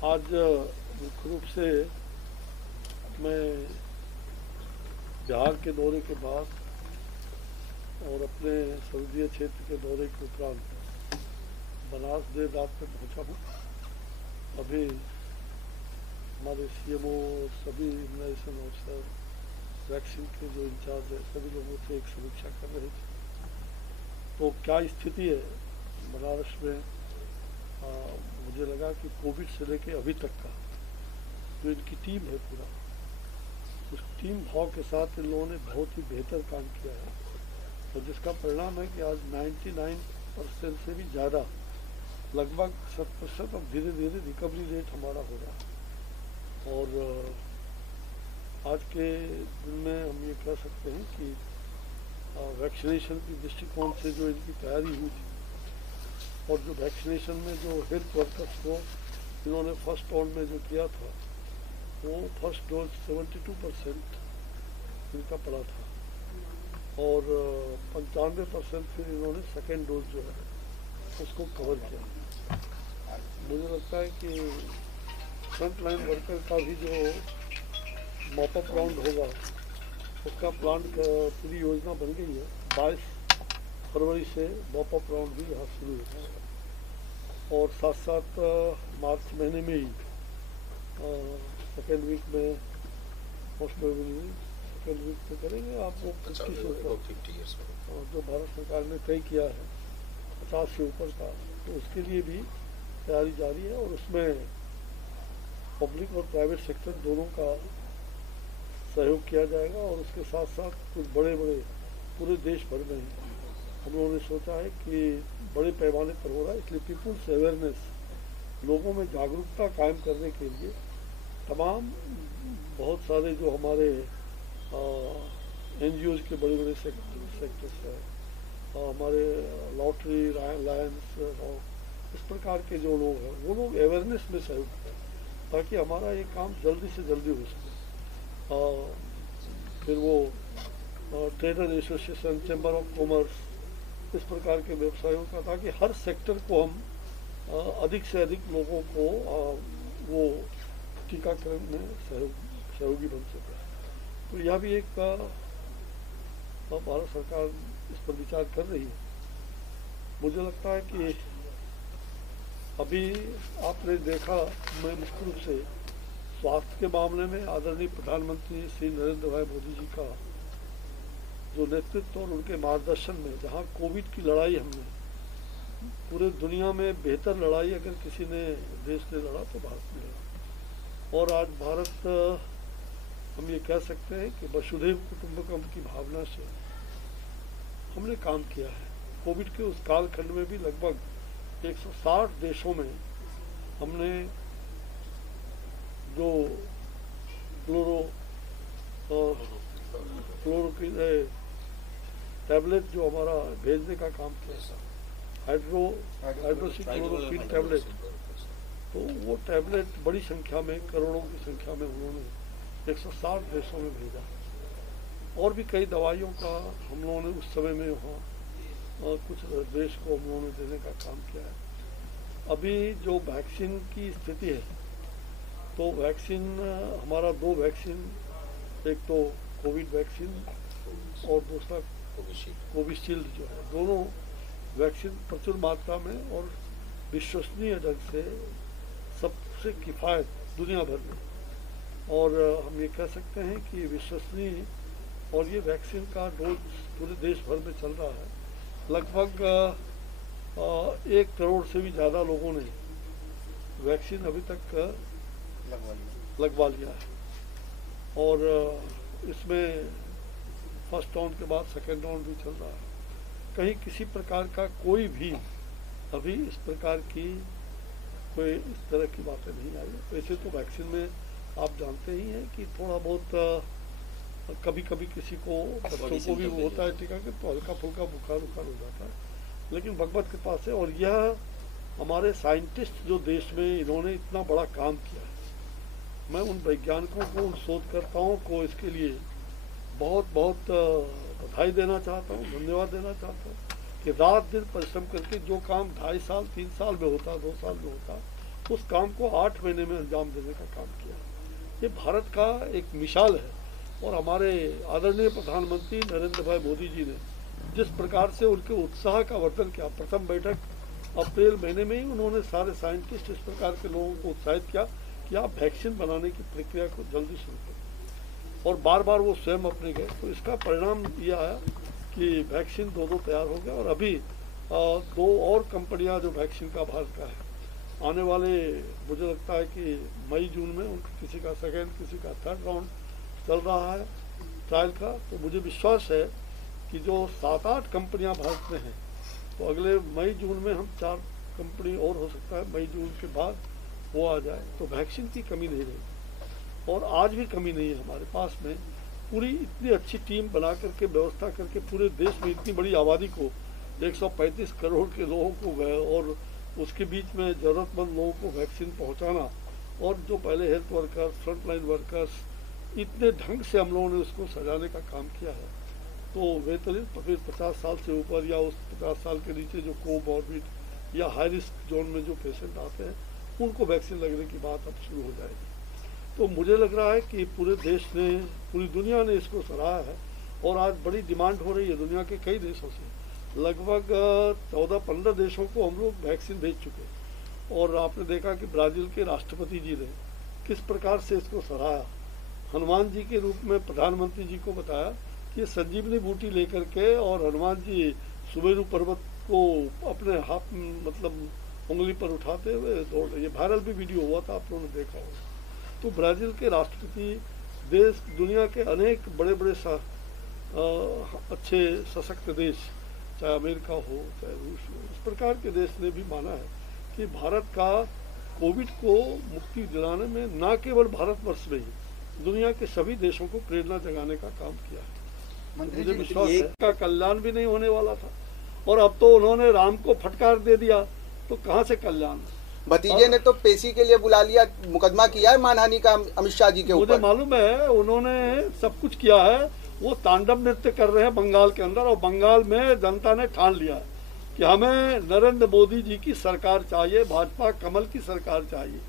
आज मुख्य रूप से मैं बिहार के दौरे के बाद और अपने संसदीय क्षेत्र के दौरे के उपरांत बनारस देर रात में पहुंचा हूँ। अभी हमारे सीएमओ और सभी इम्यूनाइजेशन ऑफिसर, वैक्सीन के जो इंचार्ज है, सभी लोगों से एक समीक्षा कर रहे थे। तो क्या स्थिति है बनारस में, मुझे लगा कि कोविड से लेके अभी तक का जो इनकी टीम है पूरा, उस टीम भाव के साथ इन लोगों ने बहुत ही बेहतर काम किया है और जिसका परिणाम है कि आज 99% से भी ज़्यादा, लगभग 100% अब धीरे धीरे रिकवरी रेट हमारा हो रहा है। और आज के दिन में हम ये कह सकते हैं कि वैक्सीनेशन की दृष्टिकोण से जो इनकी तैयारी हुई थी और जो वैक्सीनेशन में जो हेल्थ वर्कर्स को इन्होंने फर्स्ट राउंड में जो किया था, वो फर्स्ट डोज 72% इनका पड़ा था और 95% फिर इन्होंने सेकेंड डोज जो है उसको कवर किया। मुझे लगता है कि फ्रंट लाइन वर्कर का भी जो मॉपअप राउंड होगा उसका प्लान पूरी योजना बन गई है। 22 फरवरी से मॉपअप राउंड भी यहाँ शुरू होगा और साथ साथ मार्च महीने में ही सेकेंड वीक में मोस्ट प्रोबेबली सेकेंड वीक में करेंगे आप वो 50 से ऊपर जो भारत सरकार ने तय किया है 50 से ऊपर का, तो उसके लिए भी तैयारी जारी है और उसमें पब्लिक और प्राइवेट सेक्टर दोनों का सहयोग किया जाएगा। और उसके साथ साथ कुछ बड़े बड़े पूरे देश भर में हम लोगों ने सोचा है कि बड़े पैमाने पर हो रहा है, इसलिए पीपुल्स अवेयरनेस, लोगों में जागरूकता कायम करने के लिए तमाम बहुत सारे जो हमारे NGOs के बड़े बड़े सेक्टर्स हैं, हमारे लॉटरी, लायंस और इस प्रकार के जो लोग हैं वो लोग अवेयरनेस में सहयोग करें ताकि हमारा ये काम जल्दी से जल्दी हो सके। फिर वो trader association, chamber of commerce, इस प्रकार के व्यवसायों का, ताकि हर सेक्टर को हम अधिक से अधिक लोगों को वो टीकाकरण में सहयोगी बन सके। तो यह भी एक भारत सरकार इस पर विचार कर रही है। मुझे लगता है कि अभी आपने देखा, मैं मुख्य रूप से स्वास्थ्य के मामले में आदरणीय प्रधानमंत्री श्री नरेंद्र भाई मोदी जी का जो नेतृत्व और उनके मार्गदर्शन में जहां कोविड की लड़ाई हमने पूरे दुनिया में बेहतर लड़ाई अगर किसी ने देश ने लड़ा तो भारत ने लड़ा। और आज भारत, हम ये कह सकते हैं कि वसुधैव कुटुंबकम की भावना से हमने काम किया है। कोविड के उस कालखंड में भी लगभग 160 देशों में हमने जो क्लोरोक्विन टैबलेट जो हमारा भेजने का काम किया, हाइड्रोक्सी क्लोरोक्विन टैबलेट, तो वो टैबलेट बड़ी संख्या में, करोड़ों की संख्या में उन्होंने 160 देशों में भेजा। और भी कई दवाइयों का हम लोगों ने उस समय में वहाँ कुछ देश को हम लोगों ने देने का काम किया है। अभी जो वैक्सीन की स्थिति है, तो वैक्सीन हमारा 2 वैक्सीन, एक तो कोविड वैक्सीन और दूसरा कोविशील्ड जो है, दोनों वैक्सीन प्रचुर मात्रा में और विश्वसनीय ढंग से सबसे किफ़ायत दुनिया भर में, और हम ये कह सकते हैं कि विश्वसनीय, और ये वैक्सीन का डोज पूरे देश भर में चल रहा है। लगभग 1 करोड़ से भी ज़्यादा लोगों ने वैक्सीन अभी तक लगवा लिया है और इसमें फर्स्ट राउंड के बाद सेकेंड राउंड भी चल रहा है। कहीं किसी प्रकार का कोई भी अभी इस प्रकार की कोई इस तरह की बातें नहीं आई। वैसे तो वैक्सीन में आप जानते ही हैं कि थोड़ा बहुत कभी कभी किसी को, बच्चों को भी वो होता है टीका के, तो हल्का फुल्का बुखार हो जाता है, लेकिन भगवत कृपा से, और यह हमारे साइंटिस्ट जो देश में इन्होंने इतना बड़ा काम किया है, मैं उन वैज्ञानिकों को, उन शोधकर्ताओं को इसके लिए बहुत बहुत बधाई देना चाहता हूँ, धन्यवाद देना चाहता हूँ कि रात दिन परिश्रम करके जो काम 2.5 साल 3 साल में होता, 2 साल में होता, उस काम को 8 महीने में अंजाम देने का काम किया। ये भारत का एक मिसाल है। और हमारे आदरणीय प्रधानमंत्री नरेंद्र भाई मोदी जी ने जिस प्रकार से उनके उत्साह का वर्धन किया, प्रथम बैठक अप्रैल महीने में ही उन्होंने सारे साइंटिस्ट इस प्रकार के लोगों को उत्साहित किया कि आप वैक्सीन बनाने की प्रक्रिया को जल्दी शुरू करें, और बार बार वो स्वयं अपने गए। तो इसका परिणाम ये आया कि वैक्सीन दो तैयार हो गया, और अभी 2 और कंपनियां जो वैक्सीन का भारत का है, आने वाले मुझे लगता है कि मई जून में उनका किसी का सेकेंड किसी का थर्ड राउंड चल रहा है ट्रायल का। तो मुझे विश्वास है कि जो 7-8 कंपनियां भारत में हैं, तो अगले मई जून में हम 4 कंपनी और हो सकता है मई जून के बाद वो आ जाए, तो वैक्सीन की कमी नहीं रहेगी। और आज भी कमी नहीं है हमारे पास में। पूरी इतनी अच्छी टीम बना करके व्यवस्था करके पूरे देश में इतनी बड़ी आबादी को 135 करोड़ के लोगों को और उसके बीच में ज़रूरतमंद लोगों को वैक्सीन पहुंचाना, और जो पहले हेल्थ वर्कर्स, फ्रंटलाइन वर्कर्स, इतने ढंग से हम लोगों ने उसको सजाने का काम किया है। तो बेहतरीन फिर 50 साल से ऊपर या उस 50 साल के नीचे जो कोमॉर्बिड या हाई रिस्क जोन में जो पेशेंट आते हैं, उनको वैक्सीन लगने की बात अब शुरू हो जाएगी। तो मुझे लग रहा है कि पूरे देश ने, पूरी दुनिया ने इसको सराहा है, और आज बड़ी डिमांड हो रही है दुनिया के कई देशों से। लगभग 14-15 देशों को हम लोग वैक्सीन भेज चुके। और आपने देखा कि ब्राज़ील के राष्ट्रपति जी ने किस प्रकार से इसको सराहा। हनुमान जी के रूप में प्रधानमंत्री जी को बताया कि संजीवनी बूटी लेकर के, और हनुमान जी सुमेरु पर्वत को अपने हाथ मतलब उंगली पर उठाते हुए दौड़ रहे। ये वायरल भी वीडियो हुआ था, आप लोगों ने देखा होगा। तो ब्राज़ील के राष्ट्रपति देश, दुनिया के अनेक बड़े बड़े अच्छे सशक्त देश, चाहे अमेरिका हो चाहे रूस हो, इस प्रकार के देश ने भी माना है कि भारत का कोविड को मुक्ति दिलाने में न केवल भारतवर्ष में ही दुनिया के सभी देशों को प्रेरणा जगाने का काम किया है। मुझे विश्वास है का कल्याण भी नहीं होने वाला था, और अब तो उन्होंने राम को फटकार दे दिया, तो कहाँ से कल्याण। भतीजे ने तो पेशी के लिए बुला लिया, मुकदमा किया है मानहानि का अमित शाह जी के ऊपर। मुझे मालूम है, उन्होंने सब कुछ किया है। वो तांडव नृत्य कर रहे हैं बंगाल के अंदर, और बंगाल में जनता ने ठान लिया कि हमें नरेंद्र मोदी जी की सरकार चाहिए, भाजपा कमल की सरकार चाहिए,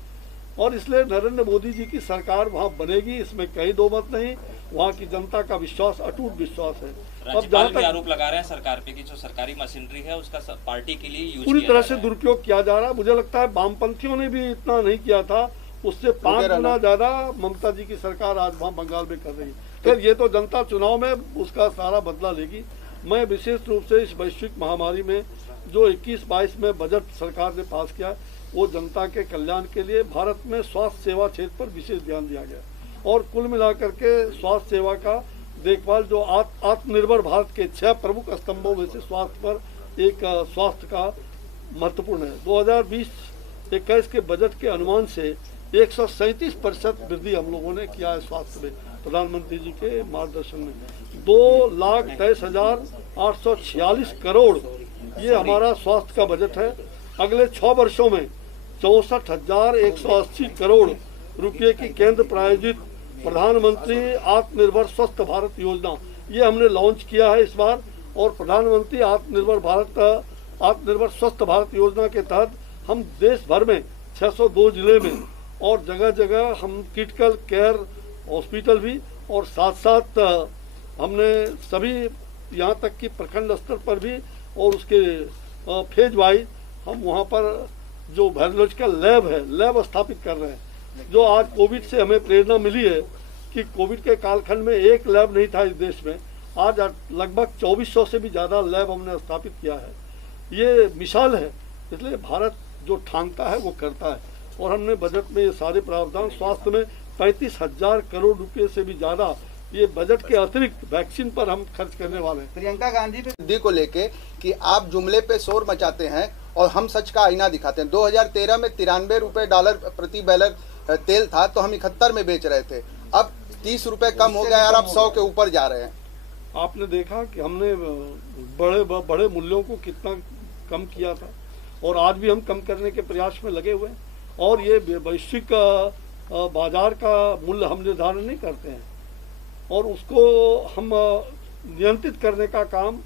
और इसलिए नरेंद्र मोदी जी की सरकार वहाँ बनेगी, इसमें कहीं दो मत नहीं। वहाँ की जनता का विश्वास, अटूट विश्वास है। अब जहाँ तक आरोप लगा रहे हैं सरकार पे कि जो सरकारी मशीनरी है उसका पार्टी के लिए यूज पूरी तरह से दुरुपयोग किया जा रहा है। मुझे लगता है वामपंथियों ने भी इतना नहीं किया था, उससे 5 गुना ज्यादा ममता जी की सरकार आज वहाँ बंगाल में कर रही है। फिर ये तो जनता चुनाव में उसका सारा बदला लेगी। मैं विशेष रूप से इस वैश्विक महामारी में जो 21-22 में बजट सरकार ने पास किया, वो जनता के कल्याण के लिए भारत में स्वास्थ्य सेवा क्षेत्र पर विशेष ध्यान दिया गया, और कुल मिलाकर के स्वास्थ्य सेवा का देखभाल जो आत्मनिर्भर भारत के 6 प्रमुख स्तंभों में से स्वास्थ्य पर एक स्वास्थ्य का महत्वपूर्ण है। 2020-21 के बजट के अनुमान से 137% वृद्धि हम लोगों ने किया है स्वास्थ्य में, प्रधानमंत्री जी के मार्गदर्शन में। 2,23,846 करोड़ ये हमारा स्वास्थ्य का बजट है। अगले 6 वर्षों में 64,180 करोड़ रुपये की केंद्र प्रायोजित प्रधानमंत्री आत्मनिर्भर स्वस्थ भारत योजना ये हमने लॉन्च किया है इस बार। और प्रधानमंत्री आत्मनिर्भर स्वस्थ भारत योजना के तहत हम देश भर में 602 जिले में और जगह जगह हम क्रिटिकल केयर हॉस्पिटल भी, और साथ साथ हमने सभी यहाँ तक कि प्रखंड स्तर पर भी और उसके फेज वाइज हम वहाँ पर जो वायरोलॉजिकल लैब है, लैब स्थापित कर रहे हैं। जो आज कोविड से हमें प्रेरणा मिली है कि कोविड के कालखंड में एक लैब नहीं था इस देश में, आज लगभग 2400 से भी ज़्यादा लैब हमने स्थापित किया है। ये मिसाल है। इसलिए भारत जो ठानता है वो करता है, और हमने बजट में ये सारे प्रावधान, स्वास्थ्य में 35,000 करोड़ रुपए से भी ज़्यादा ये बजट के अतिरिक्त वैक्सीन पर हम खर्च करने वाले हैं। प्रियंका गांधी मुद्दे को लेके कि आप जुमले पे शोर मचाते हैं और हम सच का आईना दिखाते हैं। 2013 में 93 रुपए डॉलर प्रति बैरल तेल था, तो हम 71 में बेच रहे थे। अब 30 रुपए कम हो गया और अब 100 के ऊपर जा रहे हैं। आपने देखा कि हमने बड़े मूल्यों को कितना कम किया था, और आज भी हम कम करने के प्रयास में लगे हुए हैं। और ये वैश्विक बाजार का मूल्य हम निर्धारण नहीं करते हैं, और उसको हम नियंत्रित करने का काम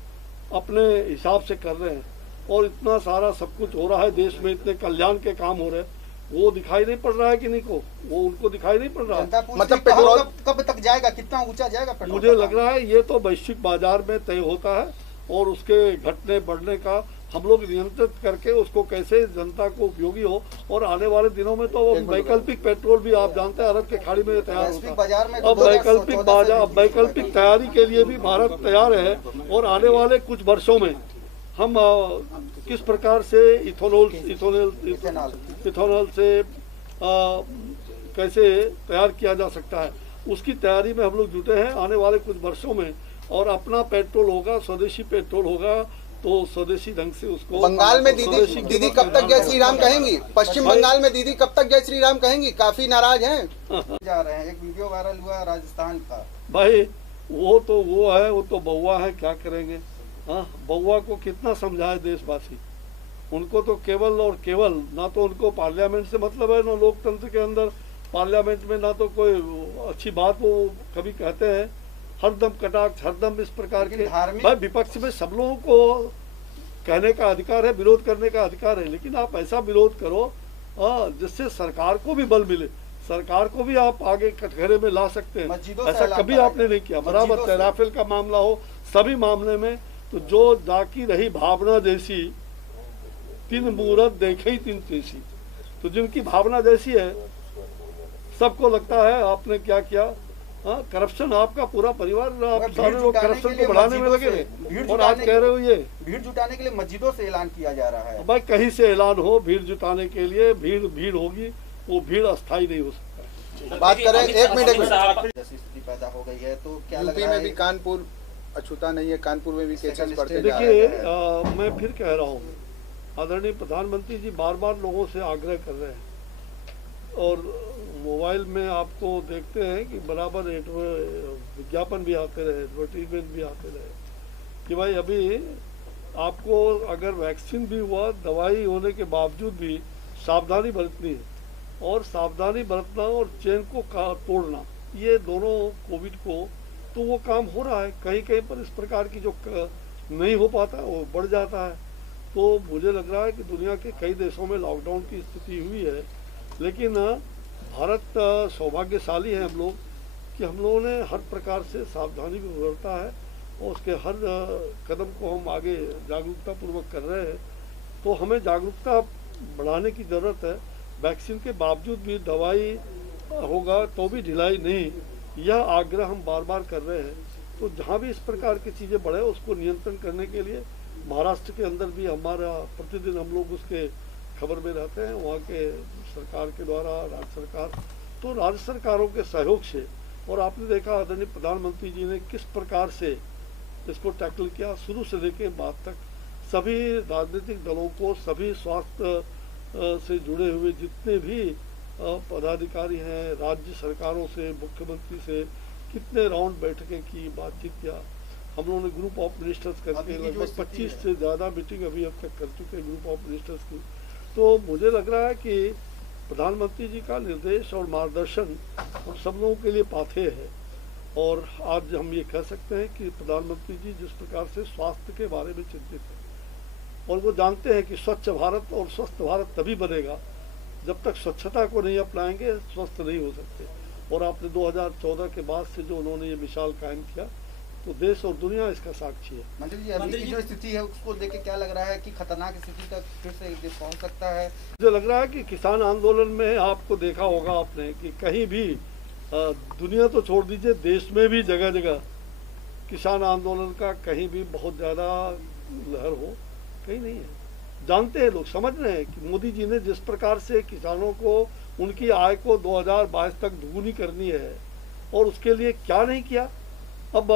अपने हिसाब से कर रहे हैं। और इतना सारा सब कुछ हो रहा है देश में, इतने कल्याण के काम हो रहे हैं, वो दिखाई नहीं पड़ रहा है कि नहीं को, वो उनको दिखाई नहीं पड़ रहा है। मतलब पेट्रोल कब तक जाएगा, कितना ऊंचा जाएगा पेट्रोल? मुझे लग रहा है ये तो वैश्विक बाजार में तय होता है और उसके घटने बढ़ने का हम लोग नियंत्रित करके उसको कैसे जनता को उपयोगी हो। और आने वाले दिनों में तो वैकल्पिक पेट्रोल भी आप जानते हैं अरब के खाड़ी में तैयार होता है। अब वैकल्पिक बाजार, वैकल्पिक तैयारी के लिए भी भारत तैयार है और आने वाले कुछ वर्षों में हम किस प्रकार से इथेनॉल से कैसे तैयार किया जा सकता है उसकी तैयारी में हम लोग जुटे हैं आने वाले कुछ वर्षों में। और अपना पेट्रोल होगा, स्वदेशी पेट्रोल होगा तो स्वदेशी ढंग से उसको। बंगाल में दीदी कब तक जय श्री राम कहेंगी? पश्चिम बंगाल में दीदी कब तक जय श्री राम कहेंगी? काफी नाराज हैं। जा रहे हैं, एक वीडियो वायरल हुआ राजस्थान का। भाई वो तो वो है, वो तो बउआ है, क्या करेंगे। हाँ, बउआ को कितना समझाए देशवासी, उनको तो केवल और केवल ना तो उनको पार्लियामेंट से मतलब है, ना लोकतंत्र के अंदर पार्लियामेंट में ना तो कोई अच्छी बात वो कभी कहते हैं, हरदम कटाक्ष, हरदम इस प्रकार के। भाई विपक्ष में सब लोगों को कहने का अधिकार है, विरोध करने का अधिकार है, लेकिन आप ऐसा विरोध करो जिससे सरकार को भी बल मिले, सरकार को भी आप आगे कटघरे में ला सकते हैं। ऐसा कभी आपने नहीं किया। बराबर राफेल का मामला हो, सभी मामले में तो जो जाकी रही भावना जैसी, तीन मुहूर्त देखे ही तीन तेसी, तो जिनकी भावना जैसी है सबको लगता है आपने क्या किया। हाँ, करप्शन, आपका पूरा परिवार, आप सारे लोग करप्शन को बढ़ाने में लगे रहे और आज कह रहे हो ये भीड़ जुटाने के लिए मस्जिदों से ऐलान किया जा रहा है। भाई कहीं से ऐलान हो, भीड़ जुटाने के लिए भीड़ होगी, वो भीड़ अस्थायी नहीं हो सकता। बात करें एक मिनट जैसी स्थिति पैदा हो गई है तो क्या लग रहा है? में भी कानपुर अछूता नहीं है, कानपुर में भी केसेस बढ़ते जा रहे देखिए हैं। मैं फिर कह रहा हूँ, आदरणीय प्रधानमंत्री जी बार बार लोगों से आग्रह कर रहे हैं और मोबाइल में आपको देखते हैं कि बराबर विज्ञापन भी आते रहे, एडवर्टीजमेंट भी आते रहे कि भाई अभी आपको अगर वैक्सीन भी हुआ, दवाई होने के बावजूद भी सावधानी बरतनी है और सावधानी बरतना और चेन को तोड़ना, ये दोनों कोविड को, तो वो काम हो रहा है। कहीं कहीं पर इस प्रकार की जो नहीं हो पाता वो बढ़ जाता है। तो मुझे लग रहा है कि दुनिया के कई देशों में लॉकडाउन की स्थिति हुई है, लेकिन भारत सौभाग्यशाली है हम लोग कि हम लोगों ने हर प्रकार से सावधानी भी बरता है और उसके हर कदम को हम आगे जागरूकता पूर्वक कर रहे हैं। तो हमें जागरूकता बढ़ाने की ज़रूरत है। वैक्सीन के बावजूद भी दवाई होगा तो भी ढिलाई नहीं, यह आग्रह हम बार बार कर रहे हैं। तो जहाँ भी इस प्रकार की चीज़ें बढ़े उसको नियंत्रण करने के लिए महाराष्ट्र के अंदर भी हमारा प्रतिदिन हम लोग उसके खबर में रहते हैं, वहाँ के सरकार के द्वारा, राज्य सरकार, तो राज्य सरकारों के सहयोग से। और आपने देखा आदरणीय प्रधानमंत्री जी ने किस प्रकार से इसको टैकल किया, शुरू से लेकर बाद तक सभी राजनीतिक दलों को, सभी स्वास्थ्य से जुड़े हुए जितने भी पदाधिकारी हैं, राज्य सरकारों से, मुख्यमंत्री से कितने राउंड बैठकें की, बातचीत किया। हम लोगों ने ग्रुप ऑफ मिनिस्टर्स करके लगभग 25 से ज़्यादा मीटिंग अभी अब तक कर चुके हैं ग्रुप ऑफ मिनिस्टर्स की। तो मुझे लग रहा है कि प्रधानमंत्री जी का निर्देश और मार्गदर्शन हम सब लोगों के लिए पाथे है। और आज हम ये कह सकते हैं कि प्रधानमंत्री जी जिस प्रकार से स्वास्थ्य के बारे में चिंतित हैं और वो जानते हैं कि स्वच्छ भारत और स्वस्थ भारत तभी बनेगा जब तक स्वच्छता को नहीं अपनाएंगे, स्वस्थ नहीं हो सकते। और आपने 2014 के बाद से जो उन्होंने ये मिसाल कायम किया, तो देश और दुनिया इसका साक्षी है। मंत्री जी, अभी की जो स्थिति है उसको लेके क्या लग रहा है कि खतरनाक स्थिति तक फिर से देश पहुंच सकता है? मुझे लग रहा है कि किसान आंदोलन में आपको देखा होगा आपने कि कहीं भी दुनिया तो छोड़ दीजिए, देश में भी जगह जगह किसान आंदोलन का कहीं भी बहुत ज़्यादा लहर हो, कहीं नहीं है। जानते हैं लोग, समझ रहे हैं कि मोदी जी ने जिस प्रकार से किसानों को उनकी आय को 2022 तक दुगुनी करनी है और उसके लिए क्या नहीं किया। अब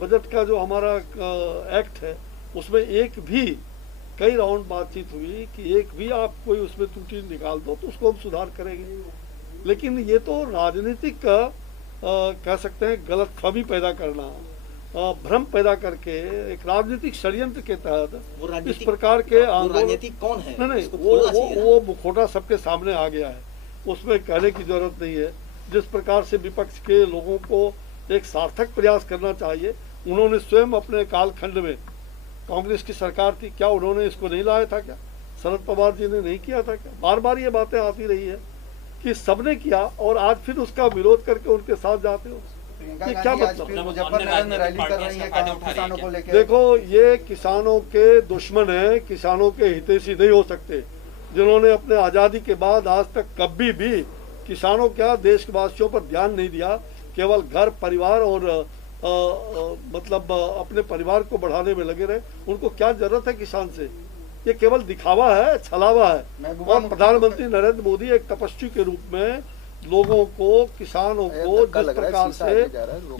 बजट का जो हमारा एक्ट है उसमें एक भी, कई राउंड बातचीत हुई कि एक भी आप कोई उसमें त्रुटि निकाल दो तो उसको हम सुधार करेंगे। लेकिन ये तो राजनीतिक कह सकते हैं गलतफहमी पैदा करना, भ्रम पैदा करके एक राजनीतिक षड्यंत्र के तहत इस प्रकार के आंदोलन कौन है? नहीं, वो मुखौटा सबके सामने आ गया है, उसमें कहने की जरूरत नहीं है। जिस प्रकार से विपक्ष के लोगों को एक सार्थक प्रयास करना चाहिए, उन्होंने स्वयं अपने कालखंड में, कांग्रेस की सरकार थी, क्या उन्होंने इसको नहीं लाया था? क्या शरद पवार जी ने नहीं किया था क्या? बार बार ये बातें आती रही है कि सबने किया और आज फिर उसका विरोध करके उनके साथ जाते हो। प्रियंका ये क्या गांधी आज मतलब? फिर मुजफ्फरनगर में रैली कर रही है किसानों को लेकर। देखो, ये किसानों के दुश्मन है, किसानों के हितैषी नहीं हो सकते, जिन्होंने अपने आज़ादी के बाद आज तक कभी भी किसानों क्या देशवासियों पर ध्यान नहीं दिया, केवल घर परिवार और मतलब अपने परिवार को बढ़ाने में लगे रहे। उनको क्या जरूरत है किसान से? ये केवल दिखावा है, छलावा है। और प्रधानमंत्री नरेंद्र मोदी एक तपस्वी के रूप में लोगों को, किसानों को जिस प्रकार से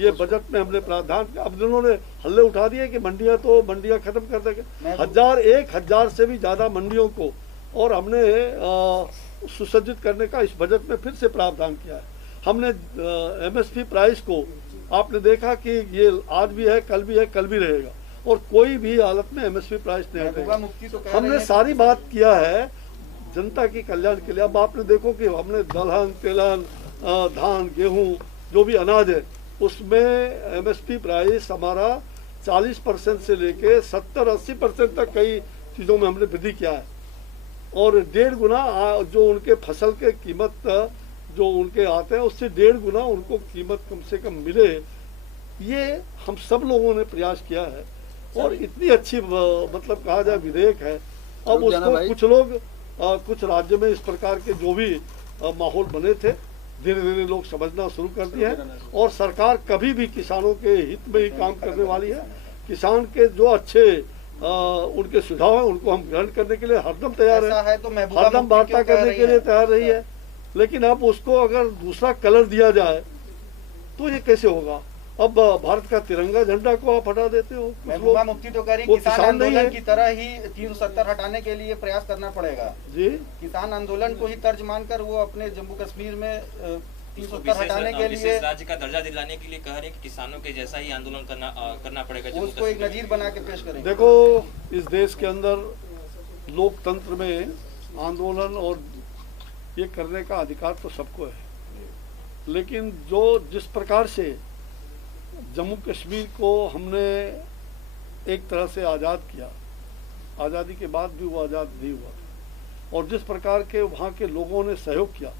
ये बजट में हमने प्रावधान किया, अब उन्होंने हल्ले उठा दिए कि मंडियां खत्म कर देंगे। 1000 से भी ज्यादा मंडियों को और हमने सुसज्जित करने का इस बजट में फिर से प्रावधान किया है। हमने एमएसपी प्राइस को, आपने देखा कि ये आज भी है, कल भी है, कल भी रहेगा, और कोई भी हालत में एमएसपी प्राइस नहीं हटेगा। हमने सारी बात किया है जनता की कल्याण के लिए। अब आपने देखो कि हमने दलहन, तेलहन, धान, गेहूं, जो भी अनाज है, उसमें एमएसपी प्राइस हमारा 40% से लेके 70-80% तक कई चीज़ों में हमने वृद्धि किया है। और 1.5 गुना जो उनके फसल के कीमत जो उनके आते हैं, उससे 1.5 गुना उनको कीमत कम से कम मिले, ये हम सब लोगों ने प्रयास किया है। और इतनी अच्छी मतलब कहा जाए विधेयक है। अब उसको कुछ लोग कुछ राज्य में इस प्रकार के जो भी माहौल बने थे, धीरे धीरे लोग समझना शुरू कर दिए हैं। और सरकार कभी भी किसानों के हित में ही काम करने वाली है। किसान के जो अच्छे उनके सुझाव हैं, उनको हम ग्रहण करने के लिए हरदम तैयार है, तो हरदम वार्ता करने के लिए तैयार रही है। लेकिन अब उसको अगर दूसरा कलर दिया जाए तो ये कैसे होगा? अब भारत का तिरंगा झंडा को आप हटा देते हो। महबूबा मुफ्ती तो कह रही किसान आंदोलन की तरह ही 370 हटाने के लिए प्रयास करना पड़ेगा जी। किसान आंदोलन को ही तर्ज मानकर वो अपने जम्मू कश्मीर में 370 हटाने के लिए राज्य का दर्जा दिलाने के लिए कह रहे हैं कि किसानों के जैसा ही आंदोलन करना पड़ेगा। उसको एक नजीर बना के पेश करेंगे। देखो, इस देश के अंदर लोकतंत्र में आंदोलन और ये करने का अधिकार तो सबको है, लेकिन जो जिस प्रकार से जम्मू कश्मीर को हमने एक तरह से आज़ाद किया, आज़ादी के बाद भी वो आज़ाद नहीं हुआ था, और जिस प्रकार के वहाँ के लोगों ने सहयोग किया,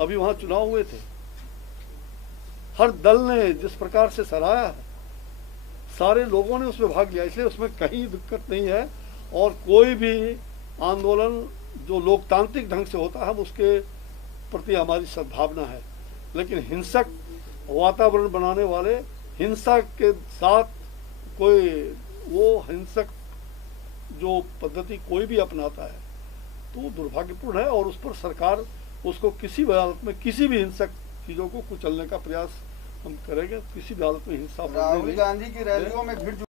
अभी वहाँ चुनाव हुए थे, हर दल ने जिस प्रकार से सराहा है, सारे लोगों ने उसमें भाग लिया, इसलिए उसमें कहीं दिक्कत नहीं है। और कोई भी आंदोलन जो लोकतांत्रिक ढंग से होता है, हम उसके प्रति हमारी सद्भावना है। लेकिन हिंसक वातावरण बनाने वाले, हिंसा के साथ कोई वो हिंसक जो पद्धति कोई भी अपनाता है तो दुर्भाग्यपूर्ण है, और उस पर सरकार उसको किसी भी हालत में, किसी भी हिंसक चीज़ों को कुचलने का प्रयास हम करेंगे। किसी भी हालत में हिंसा। राहुल गांधी की रैलियों में भीड़